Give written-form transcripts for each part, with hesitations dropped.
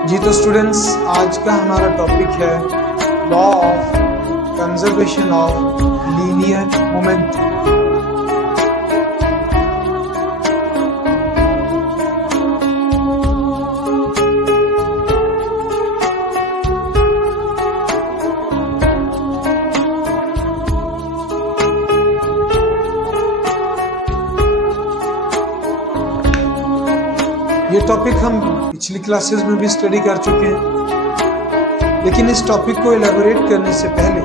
जी तो स्टूडेंट्स, आज का हमारा टॉपिक है law of conservation of linear momentum. ये टॉपिक हम पिछली क्लासेस में भी स्टडी कर चुके हैं, लेकिन इस टॉपिक को एलैबोरेट करने से पहले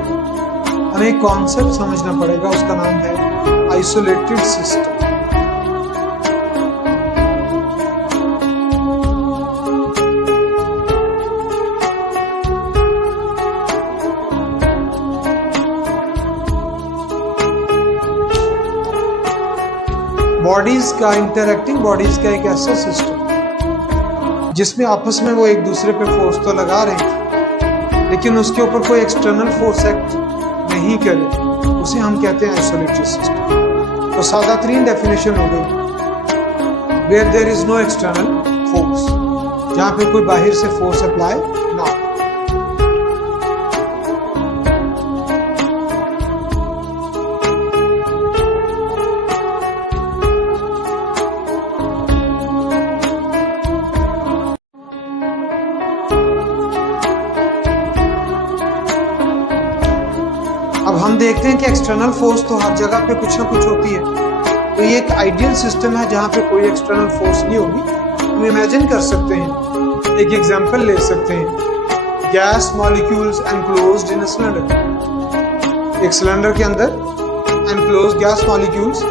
हमें एक कॉन्सेप्ट समझना पड़ेगा। उसका नाम है आइसोलेटेड सिस्टम। बॉडीज का, इंटरैक्टिंग बॉडीज का एक ऐसा सिस्टम जिसमें आपस में वो एक दूसरे पे फोर्स तो लगा रहे हैं, लेकिन उसके ऊपर कोई एक्सटर्नल फोर्स एक्ट नहीं करे, उसे हम कहते हैं आइसोलेटेड सिस्टम। तो सादा तरीन डेफिनेशन हो गई, where there is no external force, जहां पे कोई बाहर से फोर्स अप्लाई ना। अब हम देखते हैं कि एक्सटर्नल फोर्स तो हर जगह पे कुछ ना कुछ होती है, तो ये एक आइडियल सिस्टम है जहां पे कोई एक्सटर्नल फोर्स नहीं होगी। हम इमेजिन कर सकते हैं, एक एग्जांपल ले सकते हैं, gas molecules enclosed in a cylinder. एक सिलेंडर के अंदर एनक्लोज्ड गैस मॉलिक्यूल्स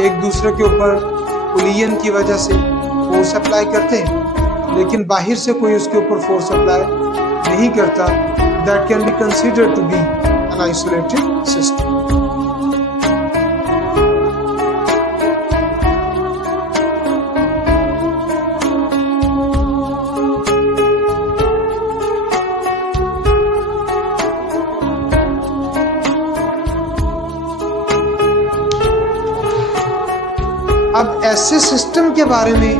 एक दूसरे के ऊपर पुलियन की वजह से फोर्स अप्लाई करते हैं, लेकिन बाहर से कोई उसके ऊपर फोर्स अप्लाई नहीं करता। That can be considered to be an isolated system. अब ऐसे सिस्टम के बारे में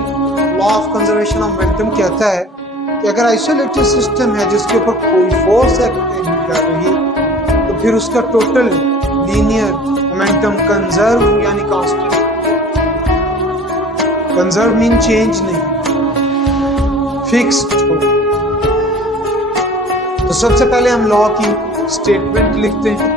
law of conservation of momentum कहता है कि अगर आइसोलेटेड सिस्टम है जिसके ऊपर कोई फोर्स एक्ट नहीं कर रही, फिर उसका टोटल लीनियर मोमेंटम कंजर्व यानी कांस्टेंट। कंजर्व मीन चेंज नहीं, फिक्स्ड हो। तो सबसे पहले हम लॉ की स्टेटमेंट लिखते हैं।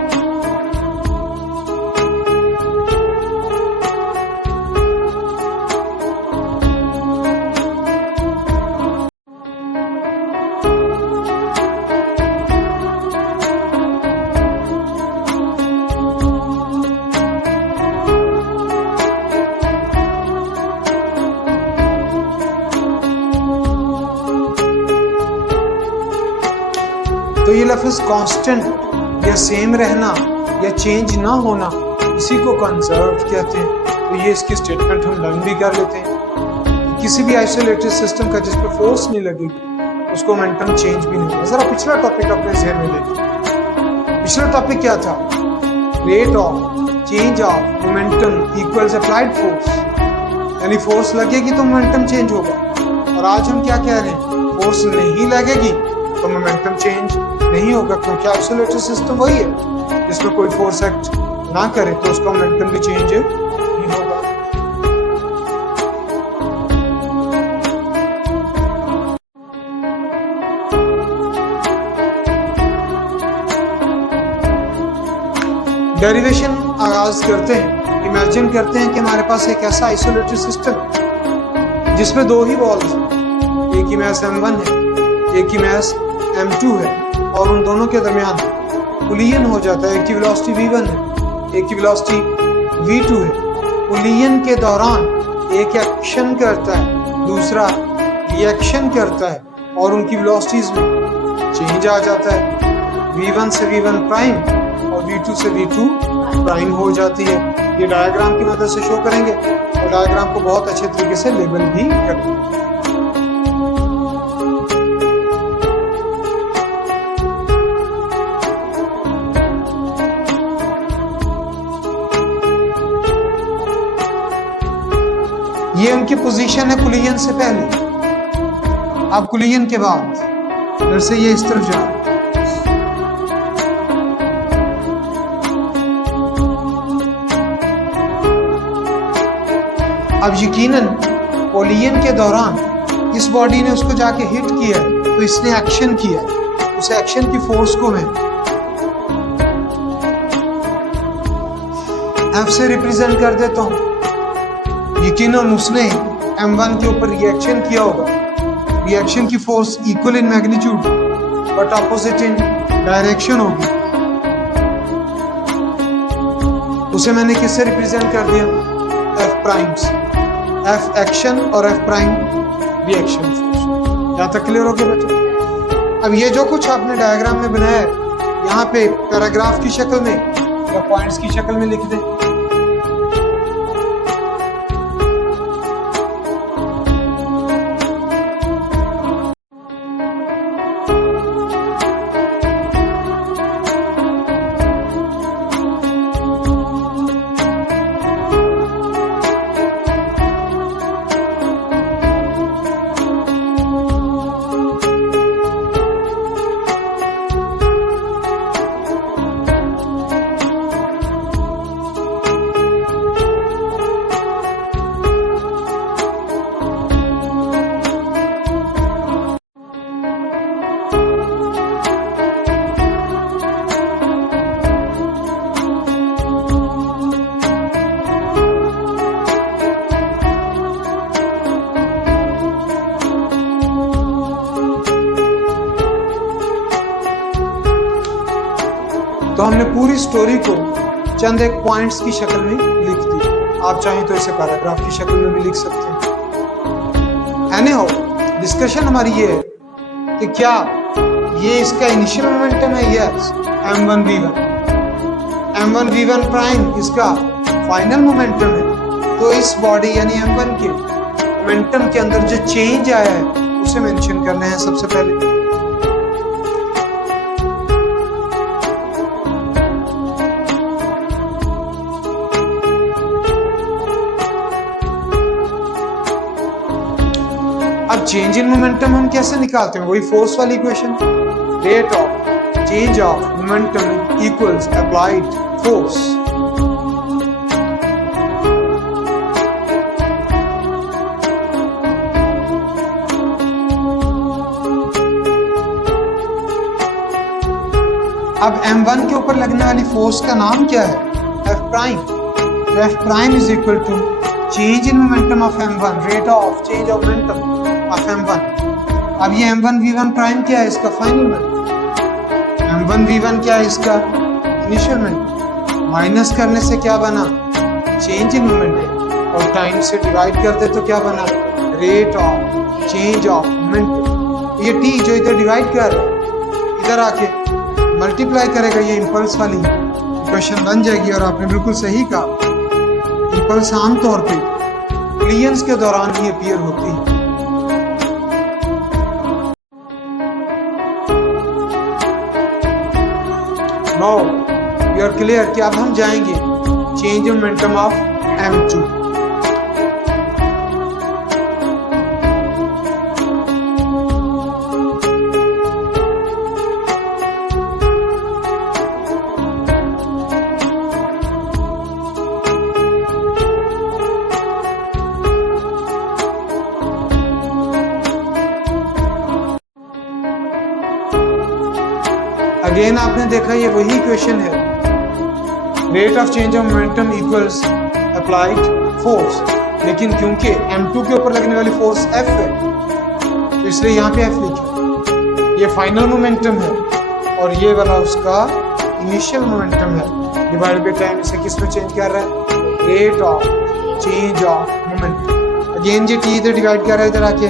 तो ये लफ्ज कांस्टेंट या सेम रहना या चेंज ना होना, इसी को कंजर्व्ड कहते हैं। तो ये इसकी स्टेटमेंट हम लर्न भी कर लेते हैं। किसी भी आइसोलेटेड सिस्टम का जिस पे फोर्स नहीं लगेगी उसको मोमेंटम चेंज भी नहीं होगा। जरा पिछला टॉपिक अपने ज़हन में लेते। पिछला टॉपिक क्या था? Rate of change of momentum equals applied force, यानी फोर्स लगेगी तो मोमेंटम चेंज होगा। और आज हम क्या कह रहे हैं? फोर्स नहीं लगेगी तो मोमेंटम चेंज नहीं होगा, क्योंकि आइसोलेटेड सिस्टम वही है जिसमें कोई फोर्स एक्ट ना करे तो उसका मोमेंटम भी चेंज नहीं होगा। डेरिवेशन आगाज करते हैं। इमेजिन करते हैं कि हमारे पास एक ऐसा आइसोलेटेड सिस्टम जिसमें दो ही बॉल्स हैं, एक ही मास m1 है, एक ही मास m2 है, और उन दोनों के दरमियान पुलियन हो जाता है। एक की वेलोसिटी v1 है, एक की वेलोसिटी v2 है। पुलियन के दौरान एक एक्शन करता है, दूसरा रिएक्शन करता है, और उनकी वेलोसिटीज में चेंज आ जाता है। v1 से v1 प्राइम और v2 से v2 प्राइम हो जाती है। ये डायग्राम की मदद से शो करेंगे, और डायग्राम को बहुत अच्छे तरीके से लेबल भी करेंगे। ये उनकी पोजीशन है पुलियन से पहले। अब कुलियन के बाद इधर से ये इस तरफ जा रहा है। अब यकीनन कोलियन के दौरान इस बॉडी ने उसको जाके हिट किया है, तो इसने एक्शन किया, उस एक्शन की फोर्स को मैं F से रिप्रेजेंट कर देता हूं। यकीनन उसने M1 के ऊपर रिएक्शन किया होगा। रिएक्शन की force equal in magnitude but opposite in direction होगी। उसे मैंने किससे रिप्रेजेंट कर दिया? F primes. F एक्शन और F प्राइम रिएक्शन फोर्स। यहाँ तक क्लियर हो गया बेटा? अब ये जो कुछ आपने डायग्राम में बनाया है, यहाँ पे पैराग्राफ की शक्ल में या पॉइंट्स की शक्ल में लिख दें। तो हमने पूरी स्टोरी को चंद एक पॉइंट्स की शक्ल में लिख दी। आप चाहें तो इसे पैराग्राफ की शक्ल में भी लिख सकते हैं। एनीहाउ, डिस्कशन हमारी ये है कि क्या ये इसका इनिशियल मोमेंटम है? Yes, m1v1। m1v1 प्राइम इसका फाइनल मोमेंटम है। तो इस बॉडी यानी m1 के मोमेंटम के अंदर जो चेंज आया है उसे मेंशन करना है सबसे पहले। अब चेंज इन मोमेंटम हम कैसे निकालते हैं? वही फोर्स वाली equation, rate of change of momentum equals applied force. अब m1 के ऊपर लगने वाली फोर्स का नाम क्या है? F prime. F prime is equal to change in momentum of m1, rate of change of momentum of m1। अब ये m1v1 प्राइम क्या है? इसका फाइनल मोमेंटम। m1v1 क्या है? इसका इनिशियल मोमेंटम। माइनस करने से क्या बना? Change in momentum. और टाइम से डिवाइड कर दे तो क्या बना? Rate of change of momentum. ये t जो इधर डिवाइड कर रहा है, इधर आके मल्टीप्लाई करेगा, ये इम्पल्स वाली इक्वेशन बन जाएगी। और आपने बिल्कुल सही कहा, इम्पल्स आमतौर पे कुलियंस के दौरान ही अपीयर होती है। नाउ वी आर क्लियर कि अब हम जाएंगे change in momentum of m2। Again आपने देखा ये वही इक्वेशन है, rate of change of momentum equals applied force. लेकिन क्योंकि m2 के ऊपर लगने वाली फोर्स F है, तो इसलिए यहाँ पे F लिखा। ये फाइनल मोमेंटम है और ये वाला उसका इनिशियल मोमेंटम है। डिवाइड बाय टाइम इसे किस में चेंज कर रहा है? Rate of change of momentum. Again ये t इधर डिवाइड कर रहा है, इधर आके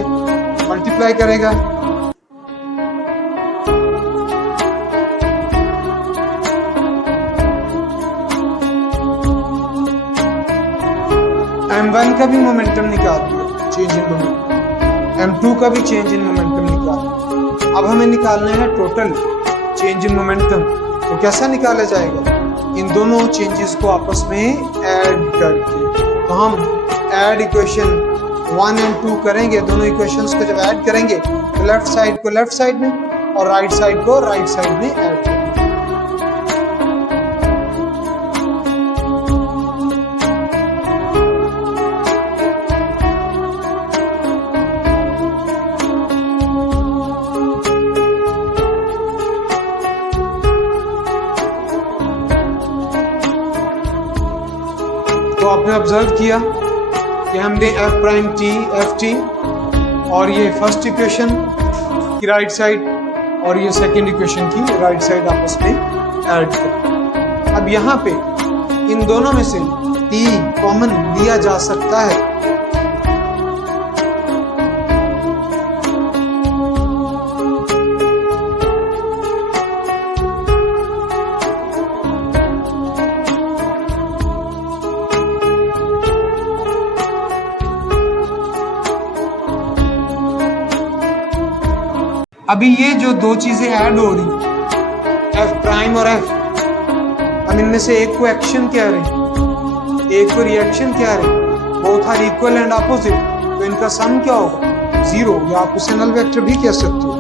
मल्टीप्लाई करेगा। m1 का भी मोमेंटम निकाल दिया, चेंज इन मोमेंटम। m2 का भी चेंज इन मोमेंटम निकाल दिया। अब हमें निकालना है टोटल चेंज इन मोमेंटम। तो कैसा निकाला जाएगा? इन दोनों चेंजेस को आपस में ऐड करके। तो हम ऐड इक्वेशन 1 एंड 2 करेंगे, दोनों इक्वेशंस को जब ऐड करेंगे तो लेफ्ट साइड को लेफ्ट साइड में और राइट साइड को राइट साइड में ऐड करेंगे। तो आपने ऑब्जर्व किया कि हमने f prime t f t और ये फर्स्ट इक्वेशन की राइट साइड और ये सेकंड इक्वेशन की राइट साइड आपस में ऐड कर। अब यहाँ पे इन दोनों में से t कॉमन लिया जा सकता है। अभी ये जो दो चीजें ऐड हो रही f प्राइम और f, हम इनमें से एक को एक्शन कह रहे हैं, एक को रिएक्शन कह रहे हैं, both are equal and opposite, तो इनका सम क्या होगा? 0, या आप उसे नल वेक्टर भी कह सकते हो।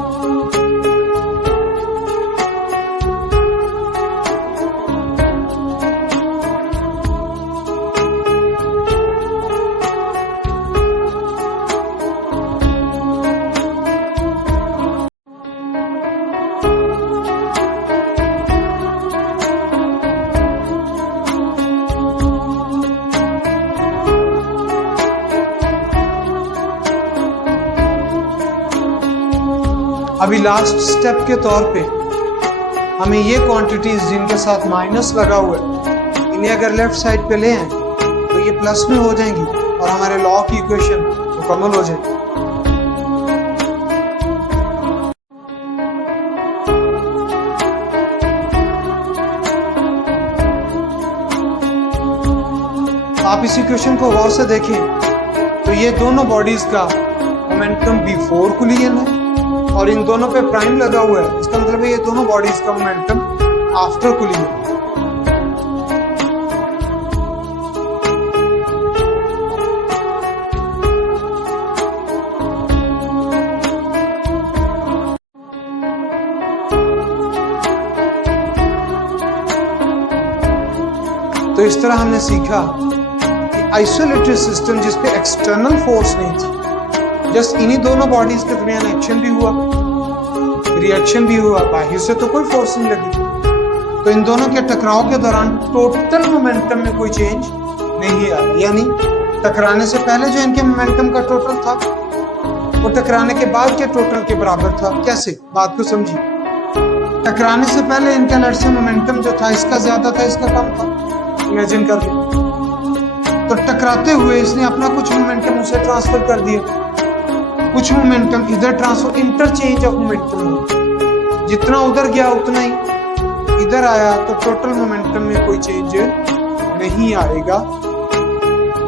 अभी लास्ट स्टेप के तौर पे हमें ये क्वांटिटीज जिनके साथ माइनस लगा हुआ है, इन्हें अगर लेफ्ट साइड पे ले आए तो ये प्लस में हो जाएंगी और हमारे लॉ की इक्वेशन मुकम्मल हो जाएगी। आप इस इक्वेशन को गौर से देखें तो ये दोनों बॉडीज का मोमेंटम बिफोर कुलियन है और इन दोनों पे प्राइम लगा हुआ है, इसका मतलब है ये दोनों बॉडीज का मोमेंटम आफ्टर कुलियन। तो इस तरह हमने सीखा कि आइसोलेटेड सिस्टम जिसपे एक्सटर्नल फोर्स नहीं थी, जस्ट इन्हीं दोनों बॉडीज के दरमियान एक्शन भी हुआ, रिएक्शन भी हुआ, बाहर से तो कोई फोर्स नहीं लगी, तो इन दोनों के टकराव के दौरान टोटल मोमेंटम में कोई चेंज नहीं आया। यानी टकराने से पहले जो इनके मोमेंटम का टोटल था वो टकराने के बाद के टोटल के बराबर था। कैसे? बात को समझिए। टकराने से पहले इनका लेट्स से मोमेंटम जो था इसका ज्यादा था, इसका कम था, इमेजिन कर लो। तो टकराते हुए इसने अपना कुछ मोमेंटम उसे ट्रांसफर कर दिया, कुछ मोमेंटम इधर ट्रांसफर, इंटरचेंज ऑफ मोमेंटम, जितना उधर गया उतना ही इधर आया, तो टोटल मोमेंटम में कोई चेंज नहीं आएगा।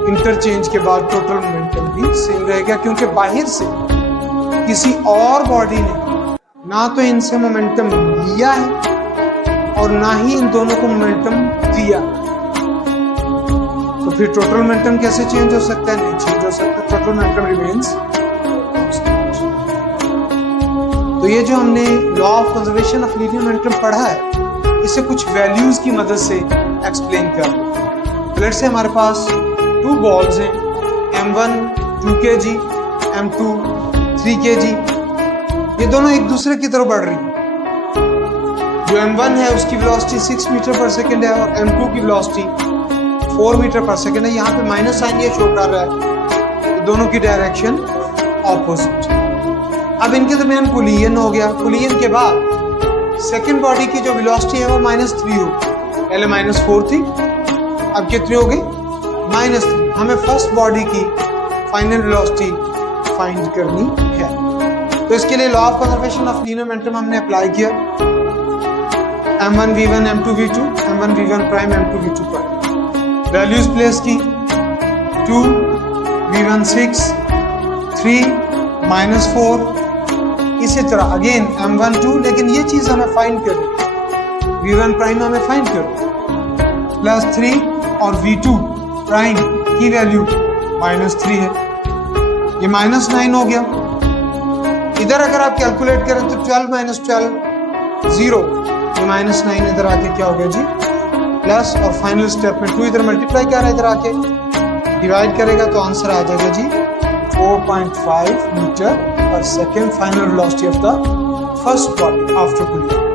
इंटरचेंज के बाद टोटल मोमेंटम भी सेम रहेगा, क्योंकि बाहर से किसी और बॉडी ने ना तो इनसे मोमेंटम लिया है और ना ही इन दोनों को मोमेंटम दिया। तो फिर टोटल मोमेंटम कैसे चेंज हो सकता है? नहीं चेंज हो सकता, टोटल मोमेंटम रिमेन्स। तो ये जो हमने law of conservation of linear momentum पढ़ा है, इसे कुछ वैल्यूज की मदद से एक्सप्लेन कर लो। लेट्स से हमारे पास 2 बॉल्स हैं, m1 2 kg, m2 3 kg, ये दोनों एक दूसरे की तरफ बढ़ रही हैं। जो m1 है उसकी वेलोसिटी 6 मीटर पर सेकेंड है और m2 की वेलोसिटी 4 मीटर पर सेकेंड है। यहाँ पे माइनस साइन ये शो कर रहा है, तो दोनों की डायरेक्शन ऑपोजिट। अब इनके दरमियान कुलियन हो गया। कुलियन के बाद सेकंड बॉडी की जो वेलोसिटी है वो -3 हो, पहले -4 थी, अब कितनी हो गई? -3। हमें फर्स्ट बॉडी की फाइनल वेलोसिटी फाइंड करनी है, तो इसके लिए law of conservation of linear momentum हमने अप्लाई किया। m1 v1 m2 v2, m1 v1 prime m2 v2 prime, values place की 2 v1 6 3 -4, इसी तरह अगेन m1 2, लेकिन ये चीज हमें फाइंड करनी, v1 प्राइम हमें फाइंड करनी, +3 और v2 प्राइम की वैल्यू -3 है। ये -9 हो गया। इधर अगर आप कैलकुलेट करें तो 12 - 12 0, ये -9 इधर आके क्या हो गया जी प्लस, और फाइनल स्टेप में 2 इधर मल्टीप्लाई कर रहा है, इधर आके डिवाइड करेगा तो आंसर आ जाएगा जी 4.5 मीटर पर second, final velocity of the first body after cooling.